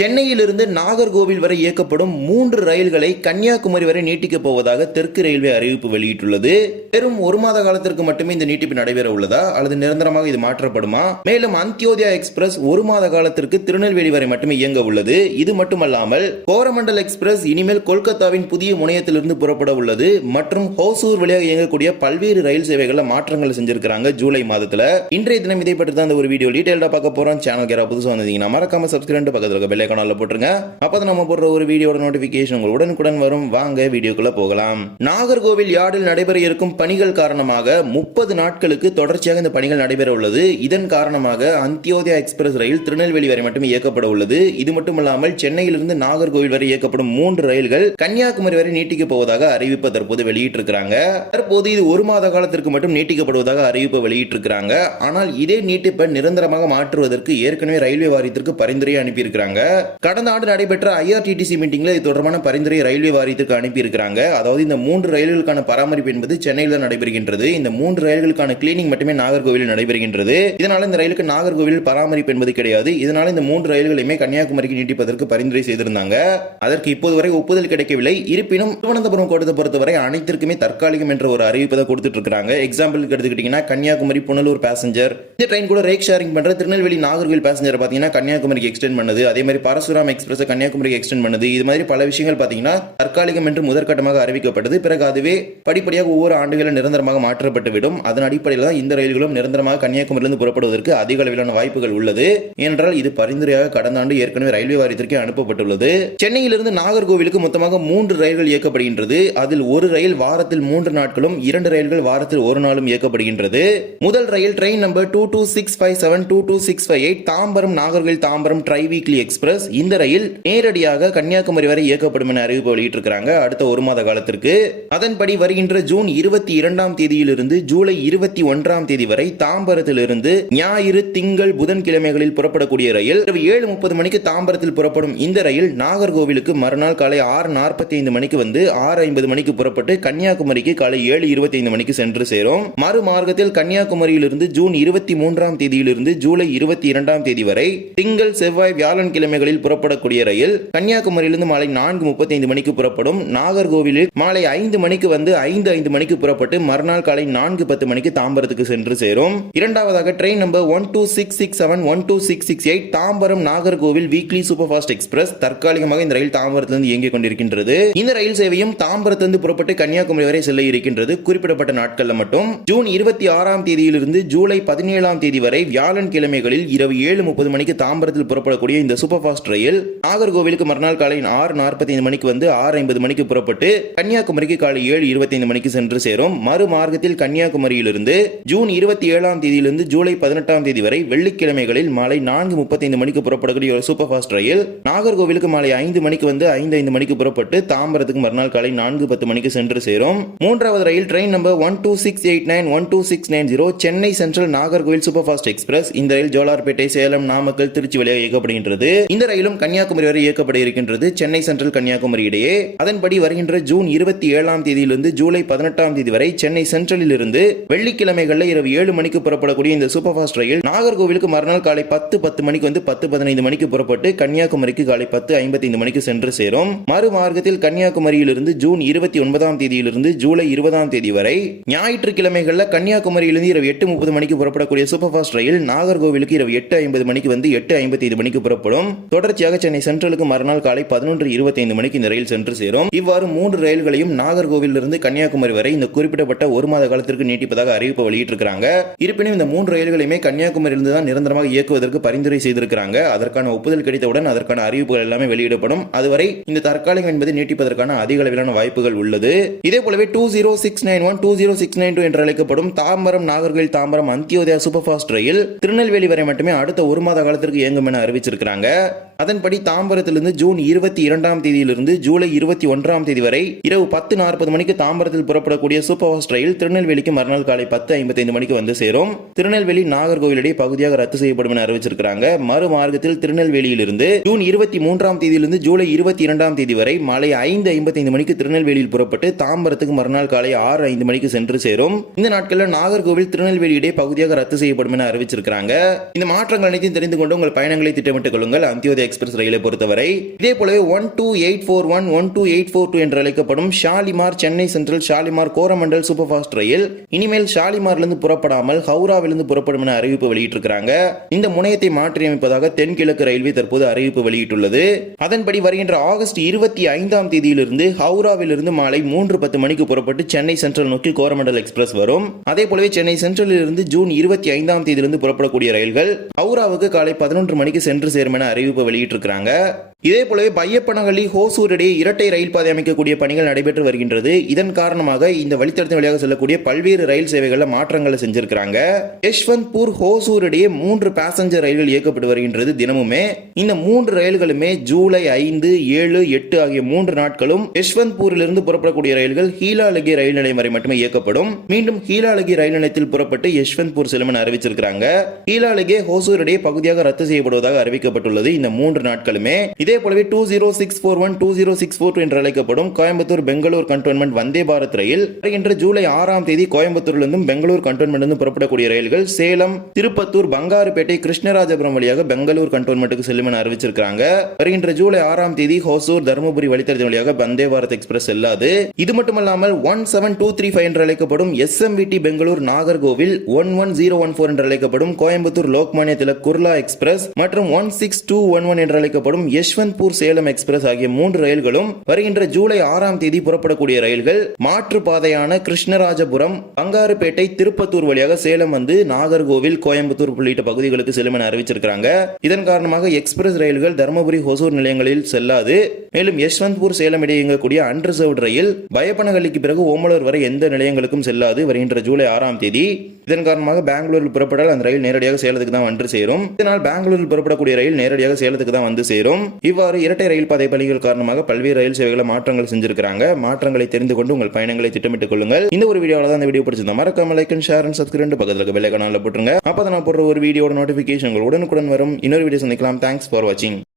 சென்னையிலிருந்து நாகர்கோவில் வரை இயக்கப்படும் 3 ரயில்களை கன்னியாகுமரி வரை நீட்டிக்கப் போவதாக தெற்கு ரயில்வே அறிவிப்பு வெளியிட்டுள்ளது. வெறும் 1 மாத காலத்திற்கு மட்டுமே இந்த நீட்டிப்பு நடைபெற உள்ளதா அல்லது நிரந்தரமாக இது மாற்றப்படுமா? மேலும் அந்தியோதயா எக்ஸ்பிரஸ் 1 மாத காலத்திற்கு திருநெல்வேலி வரை மட்டுமே இயங்க உள்ளது. இது மட்டுமல்லாமல் கோரமண்டல் எக்ஸ்பிரஸ் இனிமேல் கொல்கத்தாவின் புதிய முனையத்திலிருந்து புறப்பட உள்ளது மற்றும் ஹோசூர் வழியாக இயங்கக்கூடிய பல்வேறு ரயில் சேவைகளில் மாற்றங்கள் செஞ்சிருக்காங்க ஜூலை மாதத்துல. இன்றைய தினம் இதை பற்றி தான் இந்த ஒரு வீடியோ டீடைலா பார்க்க போறோம். சேனலுக்கு யாராவது புதுசா வந்தீங்கன்னா மறக்காம சப்ஸ்கிரைப் பக்கத்துல இருக்க பெல் ஐகான்ல போட்டுருங்க. அப்பதான் நம்ம போடுற ஒரு வீடியோட நோட்டிபிகேஷன் உங்களுக்கு உடனுக்குடன் வரும். வாங்க வீடியோக்குள்ள போகலாம். நாகர்கோவில் யார்டில் நடைபெற இருக்கும் பணிகள் காரணமாக 30 நாட்களுக்கு தொடர்ச்சியாக இந்த பணிகள் நடைபெற உள்ளது. இதன் காரணமாக அந்தியோதயா எக்ஸ்பிரஸ் ரயில் திருநெல்வேலி வரை மட்டும் இயக்கப்பட உள்ளது. இது மட்டுமல்லாமல் சென்னையிலிருந்து நாகர்கோவில் வரை இயக்கப்படும் 3 ரயில்கள் கன்னியாகுமரி வரை நீட்டிக்கப் போவதாக அறிவிப்பு தற்போது வெளியிட்டிருக்கிறாங்க. தற்போது இது 1 மாத காலத்திற்கு மட்டும் நீட்டிக்கப்படுவதாக அறிவிப்பு வெளியிட்டிருக்கிறாங்க. ஆனால் இதே நீட்டிப்பை நிரந்தரமாக மாற்றுவதற்கு ஏற்கனவே ரயில்வே வாரியத்திற்கு பரிந்துரை அனுப்பியிருக்கிறாங்க. கடந்த ஆண்டு நடைபெற்ற ஐஆர்டிடிசி மீட்டிங்ல இது தொடர்பான பரிந்துரை ரயில்வே வாரியத்திற்கு அனுப்பியிருக்கிறாங்க. அதாவது இந்த 3 ரயில்களுக்கான பராமரிப்பு என்பது சென்னையில் தான் நடைபெறுகின்றது. இந்த 3 ரயில்களுக்கான கிளீனிங் மட்டுமே நாகர்கோவிலில் நடைபெறுகின்றது. இதனால இந்த ரயிலுக்கு நாகர்கோவிலில் பராமரிப்பு என்பது கிடையாது. இதனால இந்த 3 ரயில்களையுமே கன்னியாகுமரிக்கு நீட்டிப்பதற்கு பரிந்துரை செய்திருந்தாங்க. அதற்கு இப்போது வரை ஒப்புதல் கிடைக்கவில்லை. இருப்பினும் திருவனந்தபுரம் கோட்டத்தை பொறுத்தவரை அனைத்திற்குமே தற்காலிகம் என்ற ஒரு அறிவிப்பை தான் கொடுத்துட்டு இருக்காங்க. எக்ஸாம்பிளுக்கு எடுத்துக்கிட்டீங்கன்னா கன்னியாகுமரி புனலூர் பேசஞ்சர் இந்த ட்ரெயின் கூட ரேக் ஷேரிங் பண்ற திருநெல்வேலி நாகர்கோவில் பேசஞ்சர் பாத்தீங்கன்னா கன்னியாகுமரிக்கு எக்ஸ்டெண்ட் பண்ணது. அதே மாதிரி பரசுராம் எக்ஸ்பிரஸ் கன்னியாகுமரிக்கு எக்ஸ்டெண்ட் பண்ணது. இது மாதிரி பல விஷயங்கள் பாத்தீங்கன்னா தற்காலிகம் என்று முதற்கட்டமாக அறிவிக்கப்பட்டது. பிறகு அதுவே படிப்படியாக ஒவ்வொரு ஆண்டுகளும் நிரந்தரமாக மாற்றப்பட்டுவிடும். அதன் அடிப்படையில் தான் இந்த ரயில்களும் நிரந்தரமாக கன்னியாகுமரியிலிருந்து புறப்படுவதற்கு அதிக அளவிலான வாய்ப்புகள் உள்ளது. ஏனென்றால் இது பரிந்துரையாக கடந்த ஆண்டு ஏற்கனவே ரயில்வே வாரியத்திற்கு அனுப்பப்பட்டுள்ளது. சென்னையிலிருந்து நாகர்கோவிலுக்கு மொத்தமாக 3 ரயில்கள் இயக்கப்படுகின்றது. அதில் ஒரு ரயில் வாரத்தில் 3 நாட்களும் 2 ரயில்கள் வாரத்தில் 1 நாளும் இயக்கப்படுகின்றது. முதல் ரயில் train number 22657 22658 Tambaram Nagercoil Tambaram tri weekly express. இந்த ரயில் நேரடியாக கன்னியாகுமரி வரை இயக்கப்படும் என அறிவிப்பு வெளியிட்டிருக்கிறாங்க அடுத்த 1 மாத காலத்திற்கு. அதன்படி வருகின்ற ஜூன் 22ஆம் தேதியிலிருந்து ஜூலை 21ஆம் தேதி வரை தாம்பரத்திலிருந்து ஞாயிறு திங்கள் புதன்கிழமைகளில் புறப்படக்கூடிய ரயில் 7:30 மணிக்கு தாம்பரத்தில் புறப்படும் இந்த ரயில் நாகர்கோவிலுக்கு மறுநாள் காலை 6:45 மணிக்கு வந்து 6:50 மணிக்கு புறப்பட்டு கன்னியாகுமரிக்கு காலை 7:25 மணிக்கு சென்று சேரும். மறுமார்க்கத்தில் கன்னியாகுமரியிலிருந்து ஜூன் 23ஆம் தேதியிலிருந்து ஜூலை 22ஆம் தேதி வரை திங்கள் செவ்வாய் வியாழன் கிழமைகளில் புறப்படக்கூடிய ரயில் கன்னியாகுமரியிலிருந்து மாலை 4:35 மணிக்கு புறப்படும். நாகர்கோவிலில் மாலை 5 மணிக்கு வந்து 5:05 மணிக்கு புறப்பட்டு மறுநாள் காலை 4:10 மணிக்கு தாம்பரத்துக்கு சென்று சேரும். இரண்டாவதாக train number 12667 12668 Tambaram Nagercoil weekly super fast express. தற்காலிகமாக இந்த ரயில் தாம்பரத்திலிருந்து இயங்கிக் கொண்டிருக்கின்றது. இந்த ரயில் சேவையும் தாம்பரத்திலிருந்து புறப்பட்டு கன்னியாகுமரி வரை செல்ல இருக்கின்றது. குறிப்பிடப்பட்ட நாட்கள்ல மட்டும் ஜூன் 26ஆம் தேதியிலிருந்து ஜூலை 17ஆம் தேதி வரை வியாழன் கிழமைகளில் இரவு 7:30 மணிக்கு தாம்பரத்தில் புறப்படக்கூடிய இந்த சூப்பர் ஃபாஸ்ட் ரயில் நாகர்கோவிலுக்கு மறுநாள் காலை 6:45 மணிக்கு வந்து 6:50 மணிக்கு புறப்பட்டு கன்னியாகுமரிக்கு காலை 7:25 மணிக்கு சென்று சேரும். மறுமார்க்கத்தில் கன்னியாகுமரியிலிருந்து ஜூன் 27ஆம் தேதியிலிருந்து ஜூலை 18ஆம் தேதி வரை வெள்ளிக்கிழமைகளில் மாலை 4:35 மணிக்கு புறப்படக்கூடிய ஒரு சூப்பர் ஃபாஸ்ட் ரயில் நாகர்கோவிலுக்கு மாலை 5 மணிக்கு வந்து 5:05 மணிக்கு புறப்பட்டு தாம்பரத்துக்கு மறுநாள் காலை 4:10 மணிக்கு சென்று சேரும். மூன்றாவது ரயில் train number 12689 12690 Chennai central Nagercoil super fast express. இந்த ரயில் ஜோலார்பேட்டை சேலம் நாமக்கல் திருச்சி வழியாக இயக்கப்படுகின்றது. இந்த ரயிலும் கன்னியாகுமரி வரை இயக்கப்பட இருக்கின்றது சென்னை சென்ட்ரல் கன்னியாகுமரி இடையே. அதன்படி வருகின்ற ஜூன் 27ஆம் தேதியிலிருந்து ஜூலை 18ஆம் தேதி வரை சென்னை சென்ட்ரலில் இருந்து வெள்ளிக்கிழமைகளில் இரவு 7 மணிக்கு புறப்படக்கூடிய இந்த சூப்பர் ஃபாஸ்ட் ரயில் நாகர்கோவிலுக்கு மறுநாள் காலை 10:10 மணிக்கு வந்து 10:15 மணிக்கு புறப்பட்டு கன்னியாகுமரிக்கு காலை 10:55 மணிக்கு சென்று சேரும். மறுமார்க்கத்தில் கன்னியாகுமரியிலிருந்து ஜூன் 29ஆம் தேதியிலிருந்து ஜூலை 20ஆம் தேதி வரை ஞாயிற்றுக்கிழமைகளில் கன்னியாகுமரியிலிருந்து இரவு 8:30 மணிக்கு புறப்படக்கூடிய சூப்பர் ஃபாஸ்ட் ரயில் நாகர்கோவிலுக்கு இரவு 8:50 மணிக்கு வந்து 8:55 மணிக்கு புறப்படும். தொடர்ச்சியாக சென்னை சென்ட்ரலுக்கு மறுநாள் காலை 11:25 மணிக்கு இந்த ரயில் சென்று சேரும். இவ்வாறு 3 ரயில்களையும் நாகர்கோவிலிருந்து கன்னியாகுமரி வரை இந்த குறிப்பிடப்பட்ட 1 மாத காலத்திற்கு நீட்டிப்பதாக அறிவிப்பு வெளியிட்டிருக்கிறாங்க. இருப்பினும் இந்த 3 ரயில்களையுமே கன்னியாகுமரியிலிருந்து தான் நிரந்தரமாக இயக்குவதற்கு பரிந்துரை செய்திருக்கிறாங்க. அதற்கான ஒப்புதல் கிடைத்தவுடன் அதற்கான அறிவிப்புகள் எல்லாமே வெளியிடப்படும். அதுவரை இந்த தற்காலிகம் என்பதை நீட்டிப்பதற்கான அதிக அளவிலான வாய்ப்புகள் உள்ளது. இதே போலவே 20691 20692 என்று அழைக்கப்படும் தாம்பரம் நாகர்கோவில் தாம்பரம் அந்தியோதயா சூப்பர் ஃபாஸ்ட் ரயில் திருநெல்வேலி வரை மட்டுமே அடுத்த 1 மாத காலத்திற்கு இயங்கும் என அறிவிச்சிருக்கிறாங்க. அதன்படி தாம்பரத்திலிருந்து ஜூன் 22ஆம் தேதியிலிருந்து ஜூலை 21ஆம் தேதி வரை இரவு 10:40 மணிக்கு தாம்பரத்தில் புறப்படக்கூடிய சூப்பர் ஃபாஸ்ட் ரயில் திருநெல்வேலிக்கு மறுநாள் காலை 10:55 மணிக்கு வந்து சேரும். திருநெல்வேலி நாகர்கோவில் இடையே பகுதியாக ரத்து செய்யப்படும் என அறிவிச்சிருக்கிறாங்க. மறுமார்க்கத்தில் திருநெல்வேலியிலிருந்து ஜூன் 23ஆம் தேதியிலிருந்து ஜூலை 22ஆம் தேதி வரை மாலை 5:55 மணிக்கு திருநெல்வேலியில் புறப்பட்டு தாம்பரத்துக்கு மறுநாள் காலை 6:05 மணிக்கு சென்று சேரும். இந்த நாட்களில் நாகர்கோவில் திருநெல்வேலி இடையே பகுதியாக ரத்து செய்யப்படும் என அறிவிச்சிருக்கிறாங்க. இந்த மாற்றங்கள் அனைத்தையும் தெரிந்து கொண்டு உங்கள் பயணங்களை திட்டமிட்டுக் கொள்ளுங்கள். அந்தியோதயா எக்ஸ்பிரஸ் ரயிலை பொறுத்தவரை. இதே போலவே 12841 12842 என்று அழைக்கப்படும் Shalimar Chennai central Shalimar Coromandel super fast ரயில் இனிமேல் ஷாலிமாரிலிருந்து புறப்படாமல் ஹவுராவிலிருந்து புறப்படும் என அறிவிப்பு வெளியிட்டிருக்கிறாங்க. இந்த முனையத்தை மாற்றியமைப்பதாக தென்கிழக்கு ரயில்வே தற்போது அறிவிப்பு வெளியிட்டுள்ளது. அதன்படி வருகின்ற ஆகஸ்ட் 25ஆம் தேதியிலிருந்து ஹவுராவிலிருந்து மாலை 3:10 மணிக்கு புறப்பட்டு சென்னை சென்ட்ரல் நோக்கி கோரமண்டல் எக்ஸ்பிரஸ் வரும். அதே போலவே சென்னை சென்ட்ரலில் இருந்து ஜூன் 25ஆம் தேதியிலிருந்து புறப்படக்கூடிய ரயில்கள் ஹவுராவுக்கு காலை 11 மணிக்கு சென்று சேரும் என அறிவிப்பு வெளியிட்டிருக்கிறாங்க. இதே போலவே பையப்பனஹள்ளி ஹோசூர் இடையே இரட்டை ரயில் பாதை அமைக்கக்கூடிய பணிகள் நடைபெற்று வருகின்றது. இதன் காரணமாக இந்த வழித்தடத்தின் வழியாக செல்லக்கூடிய பல்வேறு ரயில் சேவைகளில் மாற்றங்களை செஞ்சிருக்கிறாங்க. யஷ்வந்த்பூர் ஹோசூர் இடையே 3 பேசஞ்சர் ரயில்கள் இயக்கப்பட்டு வருகின்றது தினமுமே. இந்த 3 ரயில்களுமே ஜூலை 5, 7, 8 ஆகிய 3 நாட்களும் யஷ்வந்த்பூரிலிருந்து புறப்படக்கூடிய ரயில்கள் ஹீலாலகி ரயில் நிலையம் வரை மட்டுமே இயக்கப்படும். மீண்டும் ஹீலாலகி ரயில் நிலையத்தில் புறப்பட்டு யஷ்வந்த்பூர் செல்லும் என அறிவிச்சிருக்கிறாங்க. ஹீலாலகி ஹோசூர் இடையே பகுதியாக ரத்து செய்யப்படுவதாக அறிவிக்கப்பட்டுள்ளது இந்த 3 நாட்களுமே. இதே போலவே 20641 20642 என்று அழைக்கப்படும் கோயம்புத்தூர் பெங்களூர் கண்டோன்மெண்ட் வந்தே பாரத் ரயில் வருகின்ற ஜூலை 6ஆம் தேதி கோயம்புத்தூரிலிருந்தும் பெங்களூர் கண்டோன்மெண்ட் புறப்படக்கூடிய ரயில்கள் சேலம், திருப்பத்தூர், பங்காருப்பேட்டை, கிருஷ்ணராஜபுரம் வழியாக பெங்களூர் கண்டோன்மெண்ட்டுக்கு செல்லும் என அறிவிச்சிருக்காங்க. வருகின்ற ஜூலை 6ஆம் தேதி ஹோசூர், தருமபுரி வழித்தடத்தின் வழியாக வந்தே பாரத் எக்ஸ்பிரஸ் செல்லாது. இது மட்டுமல்லாமல் 17235 என்று அழைக்கப்படும் SMVT பெங்களூர் நாகர்கோவில், 11014 என்று அழைக்கப்படும் கோயம்புத்தூர் லோக்மானிய திலக் குர்லா எக்ஸ்பிரஸ் மற்றும் 16211 என்று அழைக்கப்படும் யஷ்வந்த்பூர் சேலம் எக்ஸ்பிரஸ் ஆகிய 3 ரயில்களும் வருகின்ற ஜூலை 6ஆம் தேதி புறப்படக்கூடிய ரயில்கள் மாற்று பாதையான கிருஷ்ணராஜபுரம், பங்காருப்பேட்டை, திருப்பத்தூர் வழியாக சேலம் வந்து நாகர்கோவில், கோயம்புத்தூர் உள்ளிட்ட பகுதிகளுக்கு செல்லும் என அறிவிச்சிருக்காங்க. இதன் காரணமாக எக்ஸ்பிரஸ் ரயில்கள் தருமபுரி ஹோசூர் நிலையங்களில் செல்லாது. மேலும் யஷ்வந்த்பூர் சேலம் இடையே இயங்கக்கூடிய அன்ரிசர்வ்ட் ரயில் பயப்பனஹள்ளிக்கு பிறகு ஓமலூர் வரை எந்த நிலையங்களுக்கும் செல்லாது வருகின்ற ஜூலை 6ஆம் தேதி. இதன் காரணமாக பெங்களூரில் புறப்பட்டால் அந்த ரயில் நேரடியாக சேலத்துக்கு தான் வந்து சேரும். இதனால் பெங்களூரில் புறப்படக்கூடிய ரயில் நேரடியாக சேலத்துக்கு தான் வந்து சேரும். இவ்வாறு இரட்டை ரயில் பாதை பணிகள் காரணமாக பல்வேறு ரயில் சேவைகளை மாற்றங்கள் செஞ்சிருக்காங்க. மாற்றங்களை தெரிந்து கொண்டு உங்கள் பயணங்களை திட்டமிட்டுக் கொள்ளுங்கள். இந்த ஒரு வீடியோவில் தான் இந்த வீடியோ பிடிச்சிருந்தா மறக்காம like and share and subscribe பக்கத்தில் இருக்க பெல் ஐகானை போட்டுருங்க. அப்பதான் நான் போடுற ஒரு வீடியோட நோட்டிபிகேஷன் உடனுக்குடன் வரும். இன்னொரு வீடியோ சந்திக்கலாம். தேங்க்ஸ் ஃபார் வாட்சிங்.